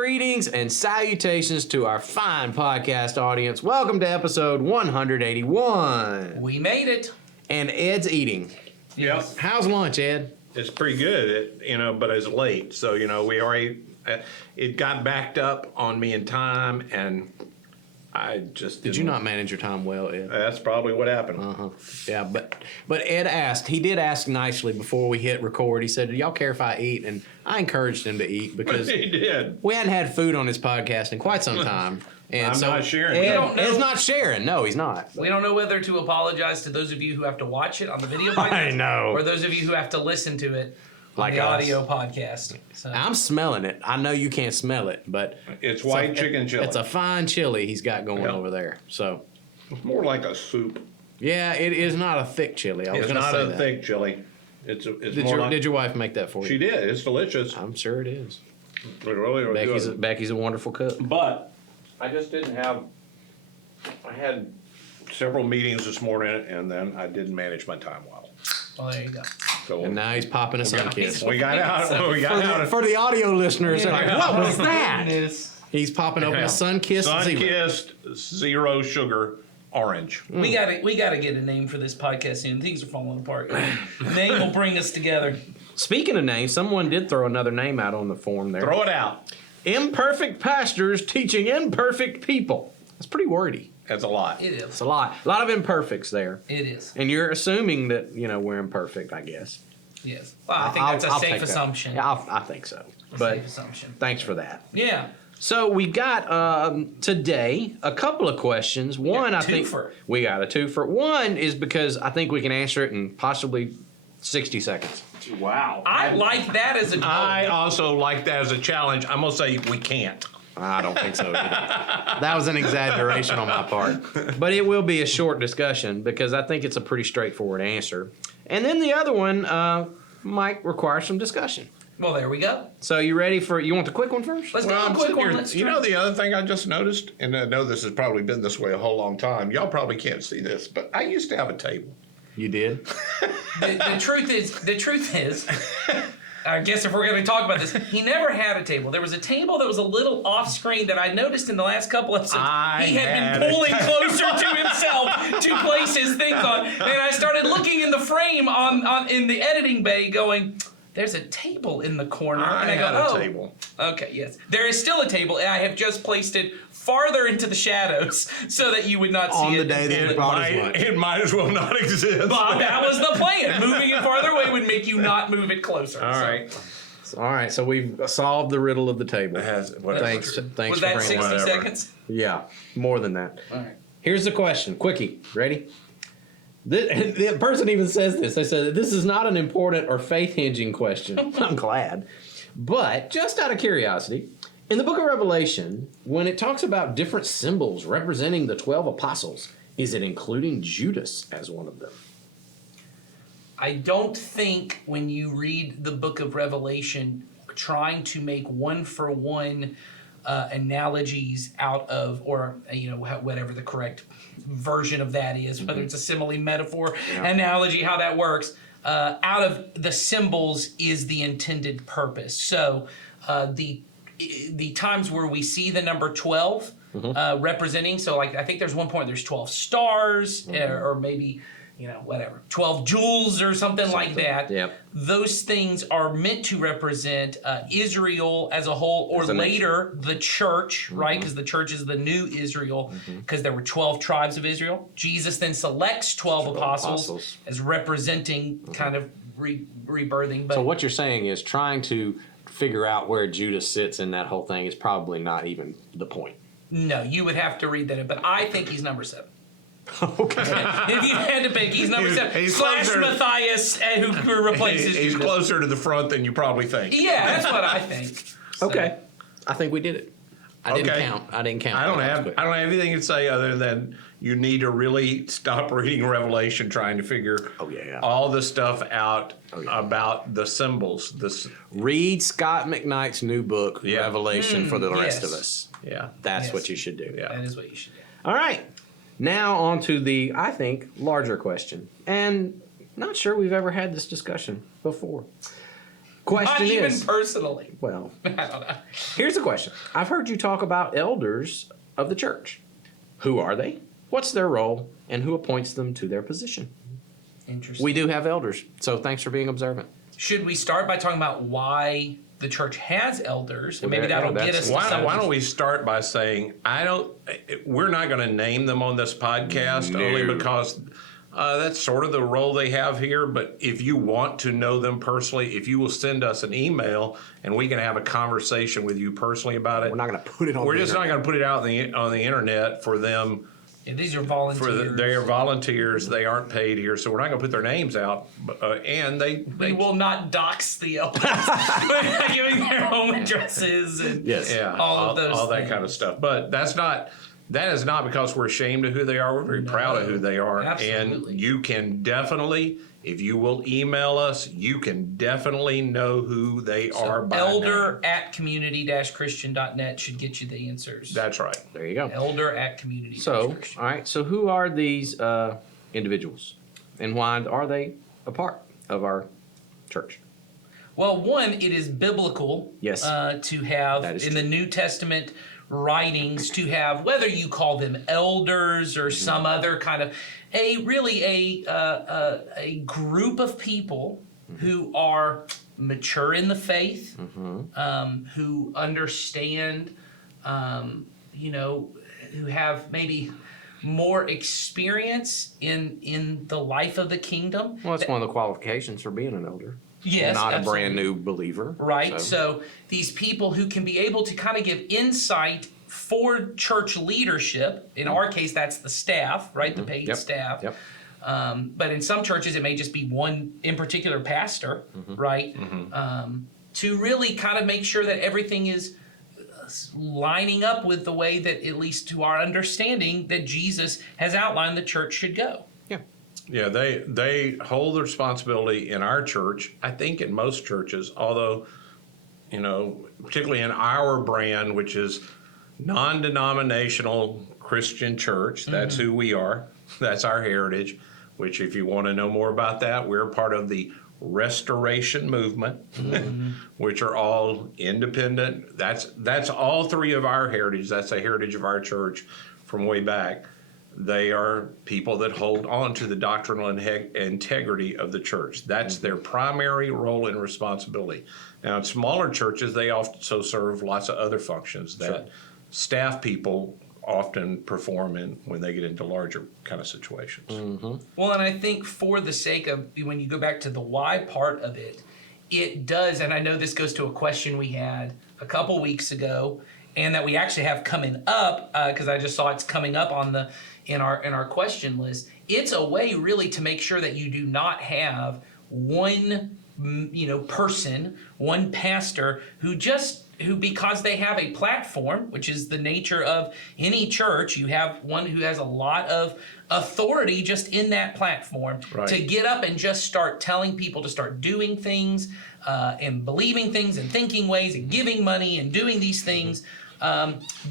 Greetings and salutations to our fine podcast audience. Welcome to episode 181. We made it. And Ed's eating. Yep. How's lunch, Ed? It's pretty good, but it's late. So, we already, it got backed up on me in time, and I just Did you not manage your time well, Ed? That's probably what happened. Uh-huh. Yeah, but Ed asked, he did ask nicely before we hit record. He said, do y'all care if I eat? And I encouraged him to eat because He did. we hadn't had food on this podcast in quite some time. And I'm not sharing. Ed, We don't know. Ed's not sharing. No, he's not. We don't know whether to apologize to those of you who have to watch it on the video I podcast, know. or those of you who have to listen to it on Like the us. audio podcast. So, I'm smelling it. I know you can't smell it, but It's white chicken chili. it's a fine chili he's got going Yeah. over there. So, more like a soup. yeah, it is not a thick chili. I was It's going to not say a that. thick chili. It's Did more your, like. did your wife make that for you? She did. It's delicious. I'm sure it is. It really was good. Becky's a wonderful cook. But I just didn't have. I had several meetings this morning, and then I didn't manage my time well. well, there you go. So And now he's popping a sun kiss. we got out. We got out. For the audio listeners, they're like, what was that? Goodness. He's popping open a sun kissed Sun zebra. kissed, zero sugar, orange. We gotta get a name for this podcast soon. Things are falling apart. Name will bring us together. Speaking of names, someone did throw another name out on the form there. Throw it out. Imperfect pastors teaching imperfect people. That's pretty wordy. That's a lot. It It's is. a lot of imperfects there. It is. And you're assuming that, we're imperfect, I guess. Yes. Well, I think that's a I'll safe take that. assumption. Yeah, I think so. A But safe assumption. thanks for that. Yeah. So we got today a couple of questions. One, I think twofer. we got a twofer. One is because I think we can answer it in possibly 60 seconds. Wow. I like that as a goal. I also like that as a challenge. I'm gonna say we can't. I don't think so either. That was an exaggeration on my part. But it will be a short discussion because I think it's a pretty straightforward answer. And then the other one might require some discussion. Well, there we go. So you want the quick one first? Let's Well, do I'm a quick sitting one. here. Let's You try. know the other thing I just noticed, and I know this has probably been this way a whole long time. Y'all probably can't see this, but I used to have a table. You did? The truth is, I guess if we're going to talk about this, he never had a table. There was a table that was a little off screen that I noticed in the last couple episodes. He had been pulling closer to himself to place his things on, and I started looking in the frame in the editing bay, going, "There's a table in the corner," and I had go, a "Oh, table. okay, yes, there is still a table, and I have just placed it farther into the shadows so that you would not see On it the day that you bought as much. It might as well not exist. Bob, that was the plan. Moving it farther away would make you not move it closer. All So, right. All right, so we've solved the riddle of the table. Whatever. Thanks Was for that bringing 60 whatever. seconds? Yeah, more than that. All right. Here's the question. Quickie, ready? The person even says this. They said, this is not an important or faith-hinging question. I'm glad. But just out of curiosity, in the book of Revelation, when it talks about different symbols representing the 12 apostles, is it including Judas as one of them? I don't think when you read the book of Revelation, trying to make one-for-one analogies out of, or whatever the correct version of that is, whether it's a simile, metaphor, analogy, how that works, out of the symbols is the intended purpose. So the times where we see the number 12 representing, so like I think there's one point there's 12 stars or maybe 12 jewels or something like that. Yep. Those things are meant to represent Israel as a whole, or As a nation. later the church, right? Because the church is the new Israel, because there were 12 tribes of Israel. Jesus then selects 12 apostles as representing kind of rebirthing. But So what you're saying is trying to figure out where Judas sits in that whole thing is probably not even the point. no, you would have to read that in. But I think he's number 7. Okay. If you had to pick, he's number 7. he's Slash closer. Matthias, who replaces He's Judas. closer to the front than you probably think. Yeah, that's what I think. So, Okay. I think we did it. I didn't Okay. count. I didn't count. I don't That was have quick. anything to say other than you need to really stop reading Revelation trying to figure all the stuff out about the symbols. Read Scott McKnight's new book, Yeah. Revelation, for the rest yes. of us. Yeah. That's Yes. what you should do. Yeah. That is what you should do. All right. Now on to the, I think, larger question. And not sure we've ever had this discussion before. Question Not even is, personally. well, I don't know. here's the question. I've heard you talk about elders of the church. Who are they? What's their role? And who appoints them to their position? Interesting. We do have elders, so thanks for being observant. Should we start by talking about why the church has elders? And maybe Well, that'll that's- get us to Why some. don't we start by saying we're not going to name them on this podcast only No. because that's sort of the role they have here. But if you want to know them personally, if you will send us an email and we can have a conversation with you personally about it. We're not going to put it on We're the just not internet. going to put it out on the internet for them. Yeah, these are volunteers. They are volunteers. They aren't paid here, so we're not going to put their names out. And We they will not dox the elders by giving their home addresses and Yes. yeah, all of those all that things. kind of stuff. But that is not because we're ashamed of who they are. We're very proud of who they are. Absolutely. And you can definitely, if you will email us, you can definitely know who they are by name. elder at community-christian.net should get you the answers. That's right. There you go. Elder at community. So, all right. So, who are these individuals, and why are they a part of our church? Well, one, it is biblical Yes. to have That is in the New Testament writings to have, whether you call them elders or some other kind of a group of people who are mature in the faith, who understand, who have maybe more experience in the life of the kingdom. Well, that's one of the qualifications for being an elder. Yes, Not a absolutely. brand new believer. Right. So these people who can be able to kind of give insight for church leadership. In our case, that's the staff, right? The paid Yep. staff. Yep. But in some churches, it may just be one in particular pastor, right? To really kind of make sure that everything is lining up with the way that, at least to our understanding, that Jesus has outlined the church should go. Yeah. Yeah, they hold the responsibility in our church, I think in most churches, although, particularly in our brand, which is non-denominational Christian church, that's who we are. That's our heritage, which if you want to know more about that, we're part of the Restoration Movement, which are all independent. That's all three of our heritage. That's a heritage of our church from way back. They are people that hold on to the doctrinal integrity of the church. That's their primary role and responsibility. Now, in smaller churches, they also serve lots of other functions that staff people often perform in when they get into larger kind of situations. Well, and I think for the sake of, when you go back to the why part of it, it does, and I know this goes to a question we had a couple weeks ago, and that we actually have coming up, because I just saw it's coming up in our question list. It's a way really to make sure that you do not have one person, one pastor who because they have a platform, which is the nature of any church, you have one who has a lot of authority just in that platform to get up and just start telling people to start doing things and believing things and thinking ways and giving money and doing these things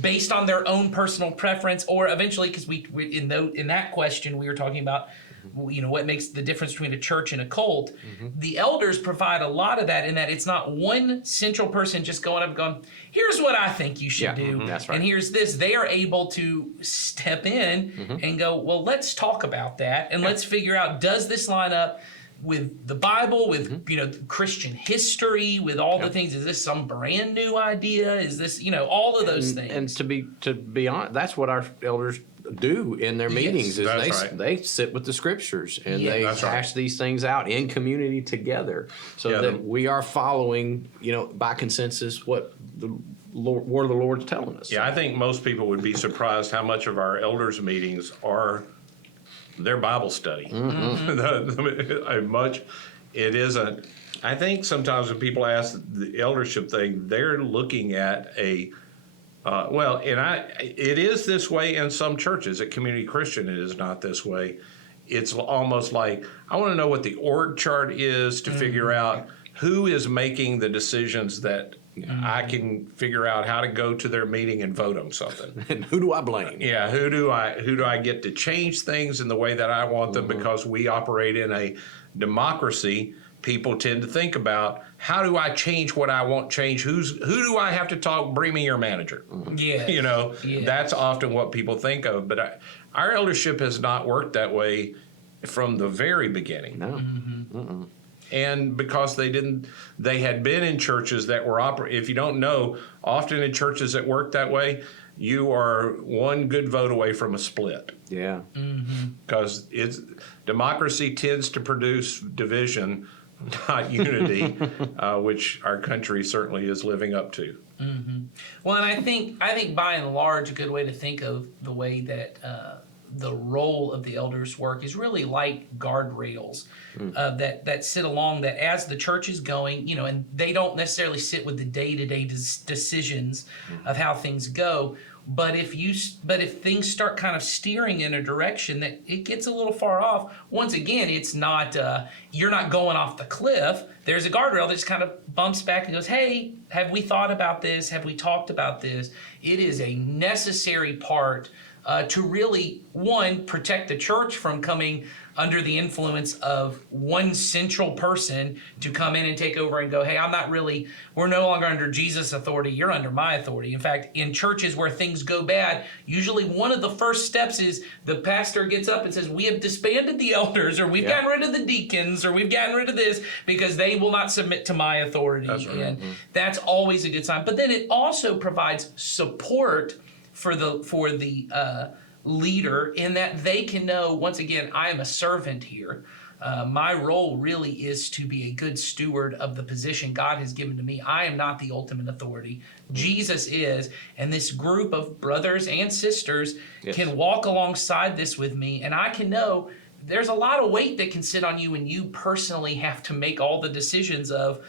based on their own personal preference, or eventually, because we in that question we were talking about what makes the difference between a church and a cult. The elders provide a lot of that, in that it's not one central person just going up and going, here's what I think you should do, that's right. and here's this. They are able to step in and go, well, let's talk about that, and let's figure out, does this line up with the Bible, with Christian history, with all the things? Is this some brand new idea? Is this all of those things? And to be honest, that's what our elders do in their meetings. Is That's right. they sit with the scriptures and Yeah. they That's right. hash these things out in community together, so Yeah, that we are following, by consensus, what the word of the Lord's telling us. Yeah, I think most people would be surprised how much of our elders' meetings are their Bible study. It isn't. I think sometimes when people ask the eldership thing, they're looking at it is this way in some churches. At Community Christian, it is not this way. It's almost like, I want to know what the org chart is to figure out who is making the decisions that I can figure out how to go to their meeting and vote on something. And who do I blame? Yeah, who do I get to change things in the way that I want them, because we operate in a democracy people tend to think about, how do I change what I want change? Who do I have to talk? Bring me your manager. Yeah. You know, Yeah. that's often what people think of. But our eldership has not worked that way from the very beginning. No. And because they had been in churches that were if you don't know, often in churches that work that way, you are one good vote away from a split. Yeah. Because democracy tends to produce division, not unity, which our country certainly is living up to. Well, and I think by and large, a good way to think of the way that the role of the elders' work is really like guardrails that sit along that as the church is going, you know, and they don't necessarily sit with the day-to-day decisions of how things go. But if things start kind of steering in a direction that it gets a little far off, once again, it's not you're not going off the cliff. There's a guardrail that just kind of bumps back and goes, "Hey, have we thought about this? Have we talked about this?" It is a necessary part to really, one, protect the church from coming under the influence of one central person to come in and take over and go, "Hey, we're no longer under Jesus' authority, you're under my authority." In fact, in churches where things go bad, usually one of the first steps is the pastor gets up and says, "We have disbanded the elders," or "We've gotten rid of the deacons," or "We've gotten rid of this because they will not submit to my authority." That's right. And that's always a good sign. But then it also provides support for the leader, in that they can know, once again, I am a servant here. My role really is to be a good steward of the position God has given to me. I am not the ultimate authority. Jesus is, and this group of brothers and sisters can walk alongside this with me, and I can know there's a lot of weight that can sit on you when you personally have to make all the decisions of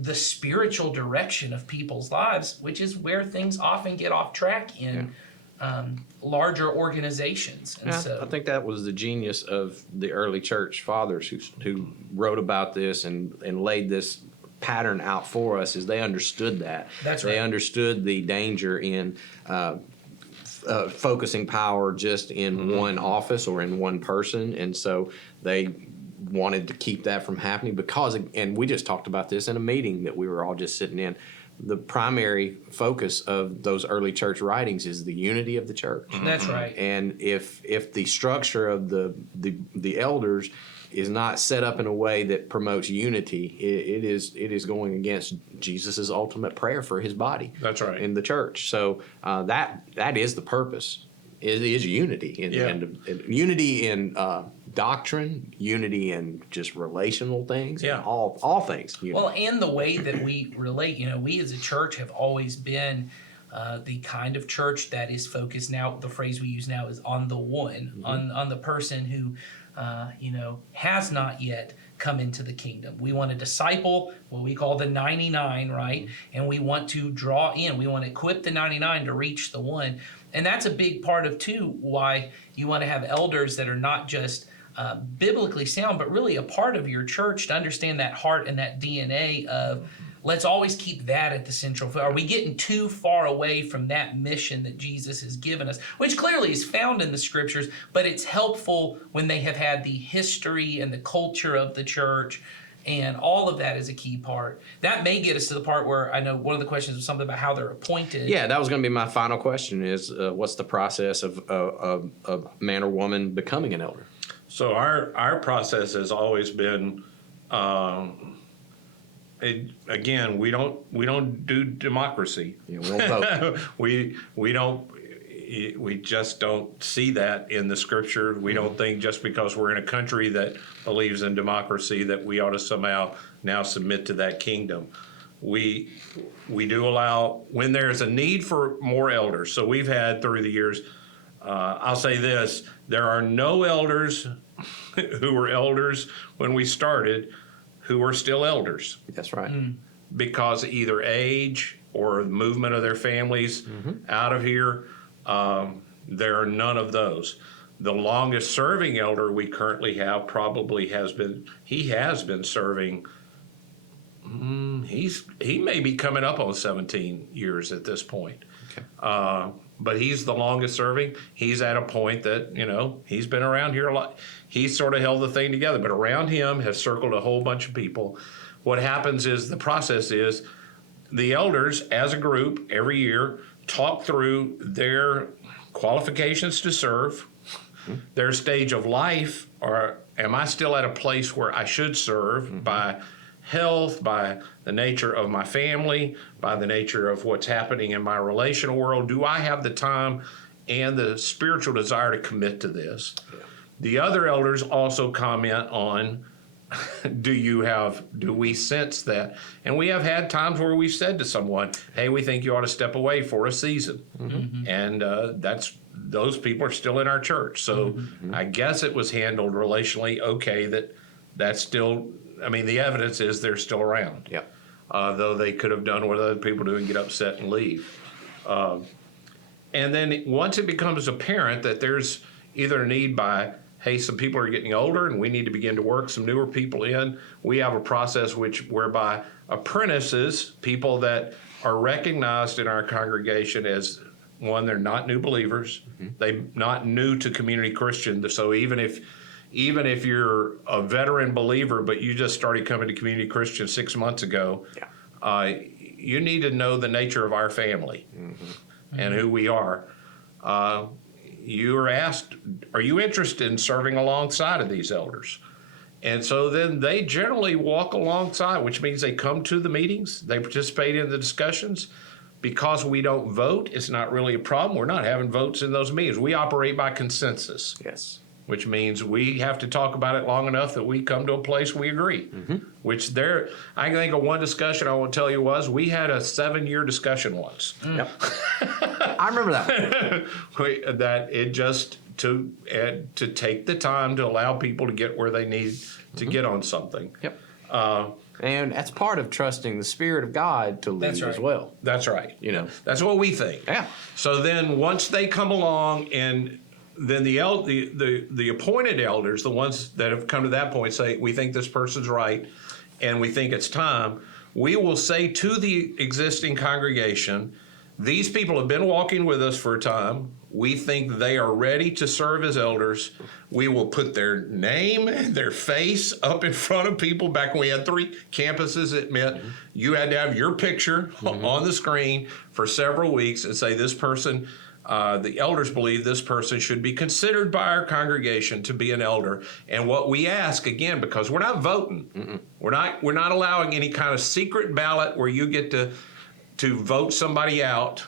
the spiritual direction of people's lives, which is where things often get off track in larger organizations. And I think that was the genius of the early church fathers who wrote about this and laid this pattern out for us, is they understood that. That's They right. understood the danger in focusing power just in one office or in one person, and so they wanted to keep that from happening because, and we just talked about this in a meeting that we were all just sitting in, the primary focus of those early church writings is the unity of the church. That's right. And if the structure of the elders is not set up in a way that promotes unity, it is going against Jesus' ultimate prayer for his body. That's right. In the church. So that is the purpose. It is unity unity in doctrine, unity in just relational things, and all things. Unity. Well, and the way that we relate, you know, we as a church have always been the kind of church that is focused now. The phrase we use now is on the one, on the person who, has not yet come into the kingdom. We want to disciple what we call the 99, right? And we want to draw in. We want to equip the 99 to reach the one. And that's a big part of, too, why you want to have elders that are not just biblically sound, but really a part of your church, to understand that heart and that DNA of, let's always keep that at the central. Are we getting too far away from that mission that Jesus has given us, which clearly is found in the scriptures, but it's helpful when they have had the history and the culture of the church, and all of that is a key part. That may get us to the part where I know one of the questions was something about how they're appointed. Yeah, that was going to be my final question is what's the process of a man or woman becoming an elder? So our process has always been, again, we don't do democracy. Yeah, we don't vote. We just don't see that in the scripture. We don't think just because we're in a country that believes in democracy that we ought to somehow now submit to that kingdom. We do allow, when there's a need for more elders. So we've had through the years, I'll say this, there are no elders who were elders when we started who are still elders. That's right. Because either age or the movement of their families out of here, there are none of those. The longest serving elder we currently have probably has been serving, he may be coming up on 17 years at this point. Okay. but he's the longest serving. He's at a point that, he's been around here a lot. He's sort of held the thing together, but around him has circled a whole bunch of people. What happens is the process is the elders as a group every year talk through their qualifications to serve, their stage of life, or am I still at a place where I should serve by health, by the nature of my family, by the nature of what's happening in my relational world? Do I have the time and the spiritual desire to commit to this? Yeah. The other elders also comment on, do we sense that? And we have had times where we've said to someone, hey, we think you ought to step away for a season. And those people are still in our church. So I guess it was handled relationally okay that's still, the evidence is they're still around. Yep. Though they could have done what other people do and get upset and leave. And then once it becomes apparent that there's either a need by, hey, some people are getting older and we need to begin to work some newer people in, we have a process whereby apprentices, people that are recognized in our congregation as, one, they're not new believers, they're not new to Community Christian. So even if you're a veteran believer, but you just started coming to Community Christian 6 months ago, you need to know the nature of our family and who we are. You are asked, are you interested in serving alongside of these elders? And so then they generally walk alongside, which means they come to the meetings, they participate in the discussions. Because we don't vote, it's not really a problem. We're not having votes in those meetings. We operate by consensus. Yes. Which means we have to talk about it long enough that we come to a place we agree. Which I think of one discussion I will tell you was, we had a 7-year discussion once. Yep. I remember that one. That it just to take the time to allow people to get where they need to get on something. Yep. And that's part of trusting the Spirit of God to lead as well. That's right. That's what we think. Yeah. So then once they come along, and then the appointed elders, the ones that have come to that point, say, we think this person's right and we think it's time, we will say to the existing congregation, these people have been walking with us for a time. We think they are ready to serve as elders. We will put their name, their face up in front of people. Back when we had 3 campuses, it meant you had to have your picture on the screen for several weeks and say, this person, the elders believe this person should be considered by our congregation to be an elder. And what we ask, again, because we're not voting, we're not allowing any kind of secret ballot where you get to vote somebody out.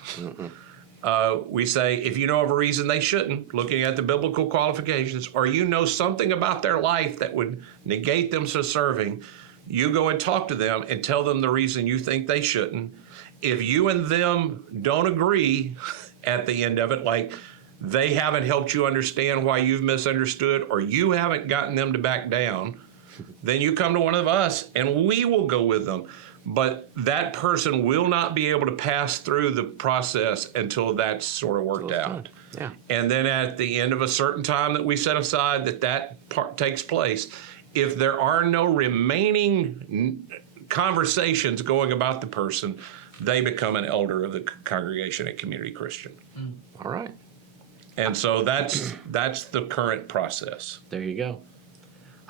We say, if you know of a reason they shouldn't, looking at the biblical qualifications, or you know something about their life that would negate them from serving, you go and talk to them and tell them the reason you think they shouldn't. If you and them don't agree at the end of it, like they haven't helped you understand why you've misunderstood, or you haven't gotten them to back down, then you come to one of us and we will go with them. But that person will not be able to pass through the process until that's sort of worked out. Yeah. And then at the end of a certain time that we set aside that part takes place, if there are no remaining conversations going about the person, they become an elder of the congregation at Community Christian. All right. And so that's the current process. There you go.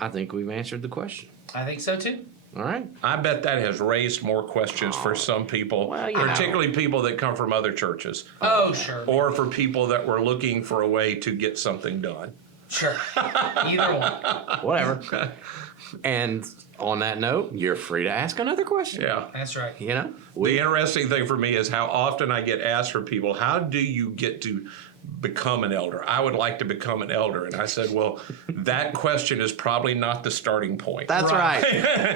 I think we've answered the question. I think so too. All right. I bet that has raised more questions for some people, Well, particularly people that come from other churches. Oh, sure. Or for people that were looking for a way to get something done. Sure. Either one. Whatever. And on that note, you're free to ask another question. Yeah. That's right. The interesting thing for me is how often I get asked for people, how do you get to become an elder? I would like to become an elder. And I said, well, that question is probably not the starting point. That's right.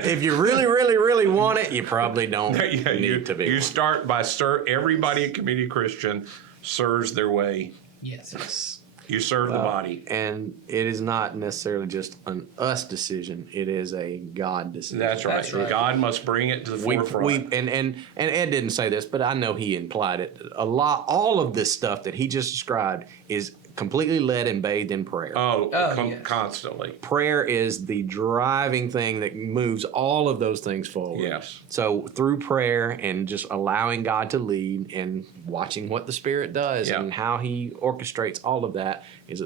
If you really, really, really want it, you probably don't need to be. You start by everybody at Community Christian serves their way. Yes. You serve the body. And it is not necessarily just an us decision. It is a God decision. That's right. God must bring it to the forefront. And Ed didn't say this, but I know he implied it. All of this stuff that he just described is completely led and bathed in prayer. Yes. Constantly. Prayer is the driving thing that moves all of those things forward. Yes. So through prayer and just allowing God to lead and watching what the Spirit does Yeah. and how He orchestrates all of that is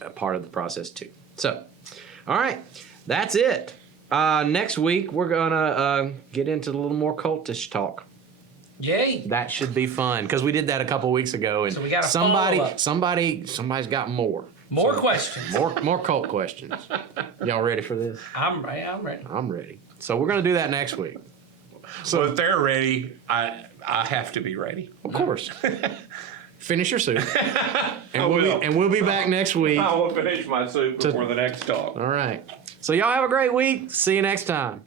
a part of the process too. So, all right, that's it. Next week we're gonna get into a little more cultish talk. Yay. That should be fun because we did that a couple weeks ago, and So we got a somebody's follow-up. got more Questions. more cult questions. Y'all ready for this? I'm ready. I'm ready. I'm ready. So we're gonna do that next week. So if they're ready, I have to be ready. Of course. Finish your soup. And will. we'll be back next week. I will finish my soup before the next talk. All right. So y'all have a great week. See you next time.